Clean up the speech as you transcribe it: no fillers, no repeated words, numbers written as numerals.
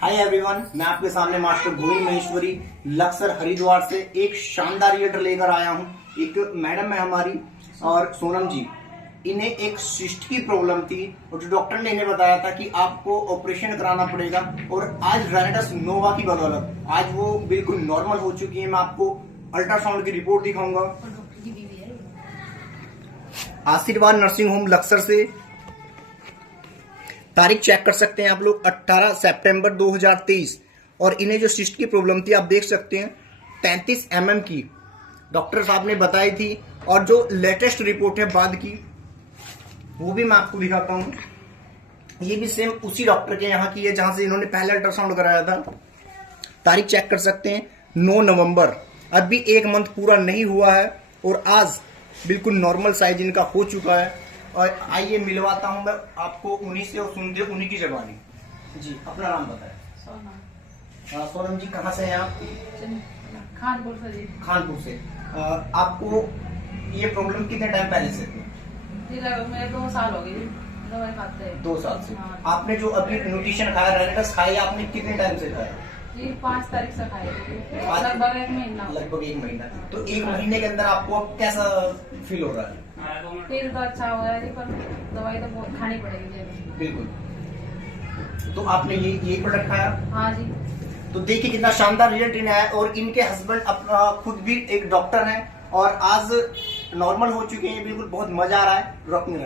Hi everyone, मैं आपके सामने मास्टर गोविंद महेश्वरी लक्सर हरिद्वार से एक शानदार रिजल्ट लेकर आया हूं। एक मैडम है हमारी और सोनम जी, इन्हें एक सिस्ट की प्रॉब्लम थी और जो डॉक्टर ने इन्हें बताया था कि आपको ऑपरेशन कराना पड़ेगा और आज रेनेटस नोवा की बदौलत आज वो बिल्कुल नॉर्मल हो चुकी है। मैं आपको अल्ट्रासाउंड की रिपोर्ट दिखाऊंगा। आशीर्वाद नर्सिंग होम लक्सर से तारीख चेक कर सकते हैं आप लोग 18 सितंबर 2023 और इन्हें जो सिस्ट की प्रॉब्लम थी आप देख सकते हैं 33 mm की डॉक्टर साहब ने बताई थी और जो लेटेस्ट रिपोर्ट है बाद की वो भी मैं आपको दिखाता हूँ। ये भी सेम उसी डॉक्टर के यहाँ की है जहां से इन्होंने पहले अल्ट्रासाउंड कराया था। तारीख चेक कर सकते हैं 9 नवंबर। अभी 1 मंथ पूरा नहीं हुआ है और आज बिल्कुल नॉर्मल साइज इनका हो चुका है। और आइए मिलवाता हूं मैं आपको उन्हीं से और सुनते उन्हीं की जबानी। जी अपना नाम बताएं। सोनम जी कहाँ से हैं आप? खानपुर से जी। खानपुर से। आपको ये प्रॉब्लम कितने टाइम पहले से थी? जी मेरे 2 साल हो गए दवाई खाते हैं। 2 साल से। हाँ। आपने जो अभी न्यूट्रिशन खाया रेनेटस खाया आपने कितने टाइम से खाया? जी 5 तारीख से खाए थे, लगभग 1 महीना। लगभग 1 महीना। तो 1 महीने के अंदर आपको अब कैसा फील हो रहा है? फिर तो अच्छा हो रहा है जी, पर दवाई तो बहुत खानी पड़ेगी जी। बिल्कुल। तो आपने ये प्रोडक्ट खाया? हाँ जी। तो देखिए कितना शानदार रिजल्ट इन्हें आया और इनके हस्बैंड अपना खुद भी एक डॉक्टर हैं और आज नॉर्मल हो चुके हैं। बिल्कुल बहुत मजा आ रहा है। रॉकिंग।